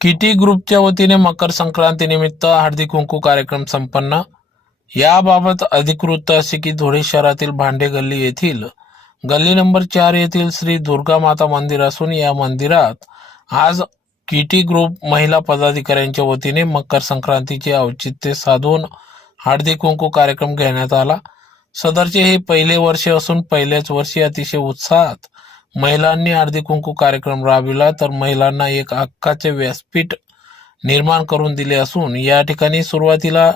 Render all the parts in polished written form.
Kitty ग्रुपच्या वतीने मकर संक्रांती निमित्त हळदी कुंकू कार्यक्रम संपन्न। याबाबत अधिकृत असे की धुळे शहरातील भांडे गल्ली येथील गल्ली नंबर 4 येथील श्री दुर्गा माता मंदिर असून या मंदिरात आज किटी ग्रुप महिला पदाधिकाऱ्यांच्या वतीने मकर संक्रांतीचे औचित्य साधून हळदी कुंकू कार्यक्रम घेण्यात आला। सदरचे हे पहिले वर्ष असून पहिल्याच वर्षी अतिशय उत्साहात महिलांनी हळदी कुंकू कार्यक्रम राबविला, तर महिलांना एक हक्काचे व्यासपीठ निर्माण करून दिले असून या ठिकाणी सुरुवातीला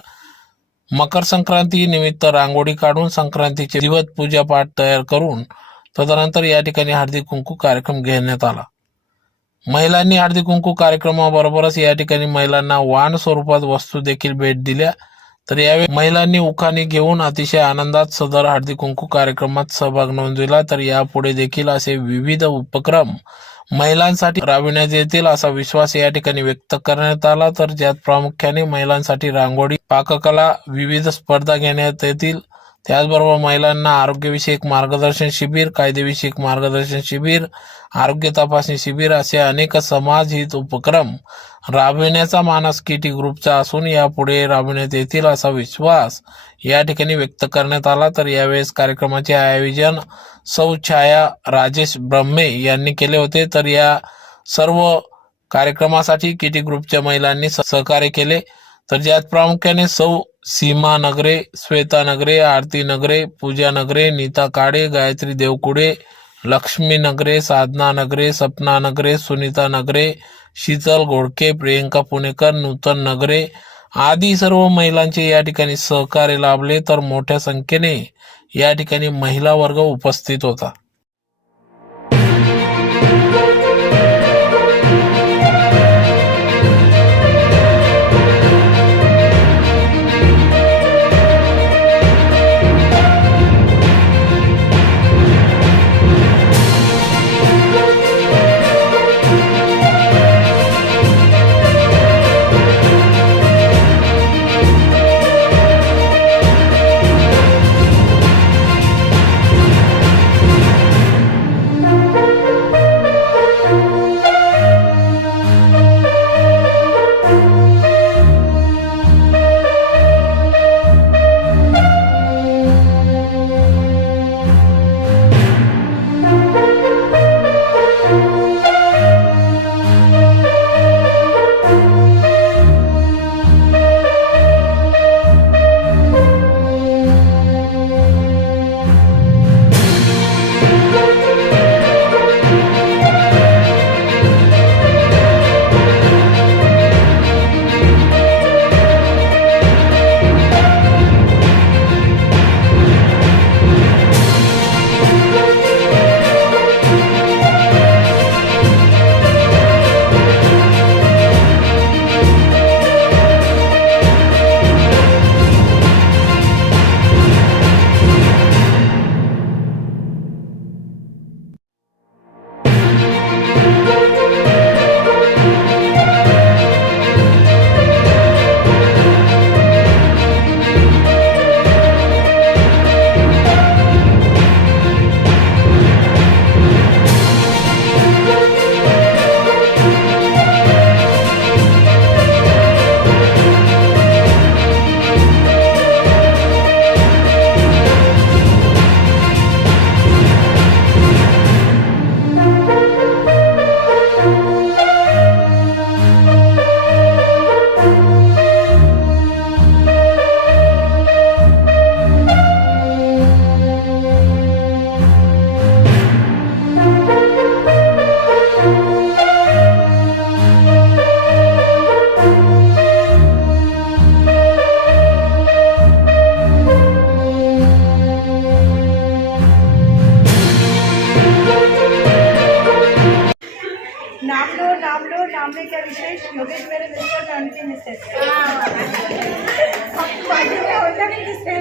मकर संक्रांती निमित्त रांगोळी काढून संक्रांतीचे दिवस पूजा पाठ तयार करून तदनंतर या ठिकाणी हळदी कुंकू कार्यक्रम घेण्यात आला। महिलांनी हळदी कुंकू कार्यक्रमाबरोबरच या ठिकाणी महिलांना वाण स्वरूपात वस्तू देखील भेट दिल्या, तर यावेळी महिलांनी उखाणे घेऊन अतिशय आनंदात सदर हळदी कुंकू कार्यक्रमात सहभाग नोंदविला। तर यापुढे देखील असे विविध उपक्रम महिलांसाठी राबविण्यात येतील असा विश्वास या ठिकाणी व्यक्त करण्यात आला। तर ज्यात प्रामुख्याने महिलांसाठी रांगोळी, पाककला, विविध स्पर्धा घेण्यात येतील। त्याचबरोबर महिलांना आरोग्यविषयक मार्गदर्शन शिबिर, कायदेविषयक मार्गदर्शन शिबिर, आरोग्य तपासणी शिबिर असे अनेक समाजहित उपक्रम राबविण्याचा मानस किटी ग्रुपचा असून यापुढे राबविण्यात येतील असा विश्वास या ठिकाणी व्यक्त करण्यात आला। तर यावेळेस कार्यक्रमाचे आयोजन सौ छाया राजेश ब्रह्मे यांनी केले होते। तर या सर्व कार्यक्रमासाठी किटी ग्रुपच्या महिलांनी सहकार्य केले, तर ज्यात प्रामुख्याने सौ सीमा नगरे, श्वेता नगरे, आरती नगरे, पूजा नगरे, नीता काळे, गायत्री देवकुडे, लक्ष्मी नगरे, साधना नगरे, सपना नगरे, सुनीता नगरे, शीतल घोडके, प्रियंका पुणेकर, नूतन नगरे आदी सर्व महिलांचे या ठिकाणी सहकार्य लाभले। तर मोठ्या संख्येने या ठिकाणी महिला वर्ग उपस्थित होता। नाम क्या विशेष योगेश मेरे मिस्टर जान के मिसेस होता नहीं किससे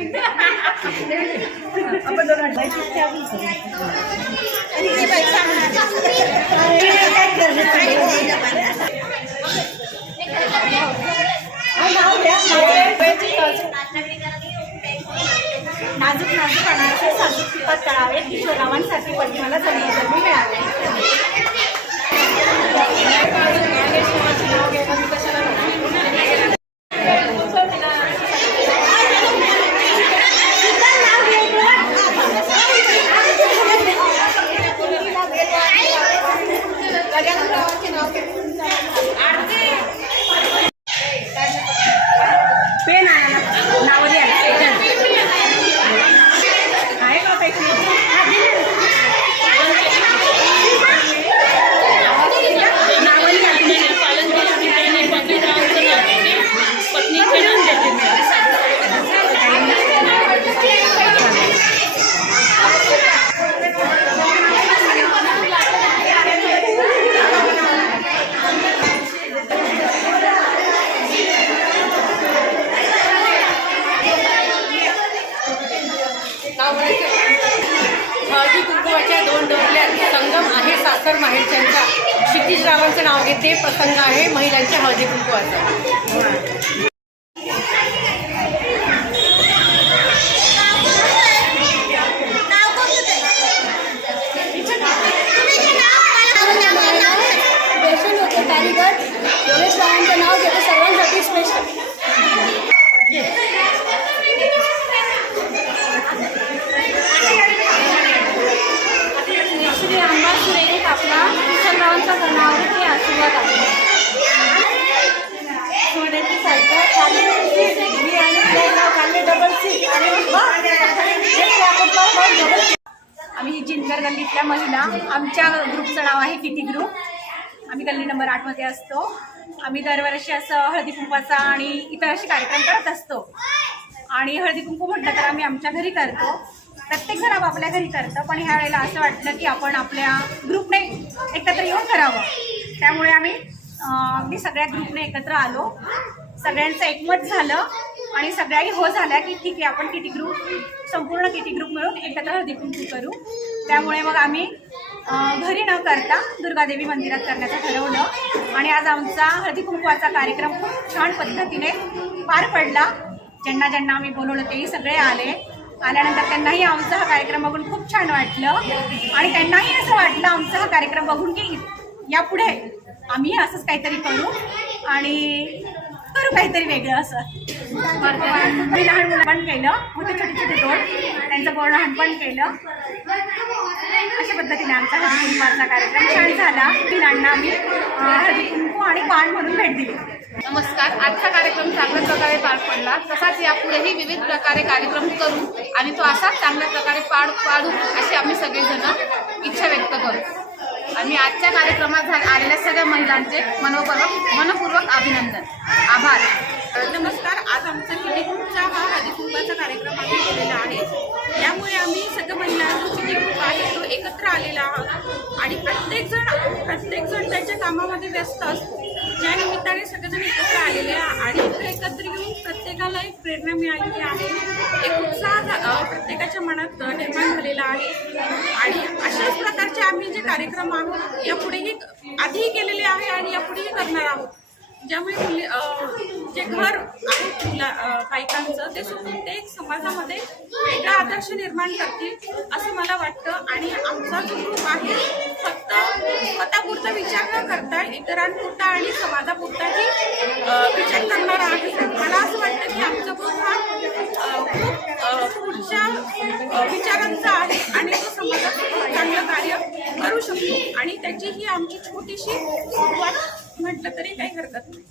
अपन दोनों एडवाइस क्या भी ये पैसा नाजूक नाजूक अनारसे साजूक तुपात तळावे किशोरावांसाठी पद्माला जन्मजन्मी मिळावे। सर्वांचं नाव घेते. प्रसंग आहे महिलांच्या हळदी कुंकवाचा. कारीगर योगेश रावांचं नाव घेते सर्वांसाठी स्पेशल. श्री अंबा सुरेखी कापला रावांचं नाव घेते आशीर्वाद आहे. सोन्याची सायकल काढली आणि डबल सी आम्ही जिंकर गल्लीतल्या महिला, आमच्या ग्रुपचं नाव आहे किटी ग्रुप. आम्ही गल्ली नंबर 8 मध्ये असतो. आम्ही दरवर्षी असं हळदी कुंकवाचा आणि इतर असे कार्यक्रम करत असतो. आणि हळदी कुंकू म्हटलं तर आम्ही आमच्या घरी करतो. प्रत्येक जण आपल्या घरी करतं, पण ह्या वेळेला असं वाटलं की आपण आपल्या ग्रुपने एकत्र येऊन करावं. त्यामुळे आम्ही सगळ्या ग्रुपने एकत्र आलो. सगळ्यांचं एकमत झालं आणि सगळ्याही हो झाल्या की ठीक आहे, आपण किटी ग्रुप, संपूर्ण किटी ग्रुप मिळून एकत्र हळदी कुंकू करू. त्यामुळे मग आम्ही घरी न करता दुर्गादेवी मंदिरात करण्याचं ठरवलं. आणि आज आमचा हळदी कुंकवाचा कार्यक्रम खूप छान पद्धतीने पार पडला. ज्यांना ज्यांना आम्ही बोलवलं तेही सगळे आले. आल्यानंतर त्यांनाही आमचा हा कार्यक्रम बघून खूप छान वाटलं आणि त्यांनाही असं वाटलं आमचा हा कार्यक्रम बघून की यापुढे आम्ही असंच काहीतरी करू आणि करू काहीतरी वेगळं असं. मी लहान मुलं केलं, मोठे छोटे छोटे दोन त्यांचं पूर्ण हनपण केलं. अशा पद्धतीने आमचा हळदी कुंकवाचा कार्यक्रम छान झाला. मुलांना आम्ही हळदी कुंकू आणि पान म्हणून भेट दिली. नमस्कार. आजचा कार्यक्रम चांगल्या प्रकारे पार पडला. तसाच यापुढेही विविध प्रकारे कार्यक्रम करू आणि तो असाच चांगल्या प्रकारे पाडू अशी आम्ही सगळेजण इच्छा व्यक्त करू. आणि आजच्या कार्यक्रमात आलेल्या सगळ्या महिलांचे मनपूर्वक अभिनंदन, आभार. नमस्कार. आज आमचा किटी ग्रुपचा हा हळदी कुंकवाचा कार्यक्रम आम्ही केलेला आहे. यामुळे आम्ही सगळ्या महिला किटी ग्रुप आहे तो एकत्र आलेला आहोत आणि प्रत्येक जण त्याच्या कामामध्ये व्यस्त असतो. ज्या निमित्ताने सगळेजण एकत्र आलेले आणि एकत्र येऊन प्रत्येकाला एक प्रेरणा मिळालेली आहे. एक उत्साह प्रत्येकाच्या मनात निर्माण झालेला आहे. आणि अशाच प्रकारचे आम्ही जे कार्यक्रम आहोत यापुढेही आधीही केलेले आहे आणि यापुढेही करणार आहोत. ज्यामुळे जे घर आहे बायकांचं ते सोडून ते एक समाजामध्ये वेगळा आदर्श निर्माण करतील असं मला वाटतं. आणि आमचा जो ग्रुप आहे फक्त स्वतःपुरता विचार न करता इतरांपुरता आणि समाजापुरताही विचार करणारा आहे. मला असं वाटतं की आमचा ग्रुप हा खूप पुढच्या विचारांचा आहे आणि तो समाजात खूप चांगलं कार्य करू शकतो. आणि त्याची ही आमची छोटीशी सुरुवात म्हटलं तरी काही हरकत नाही.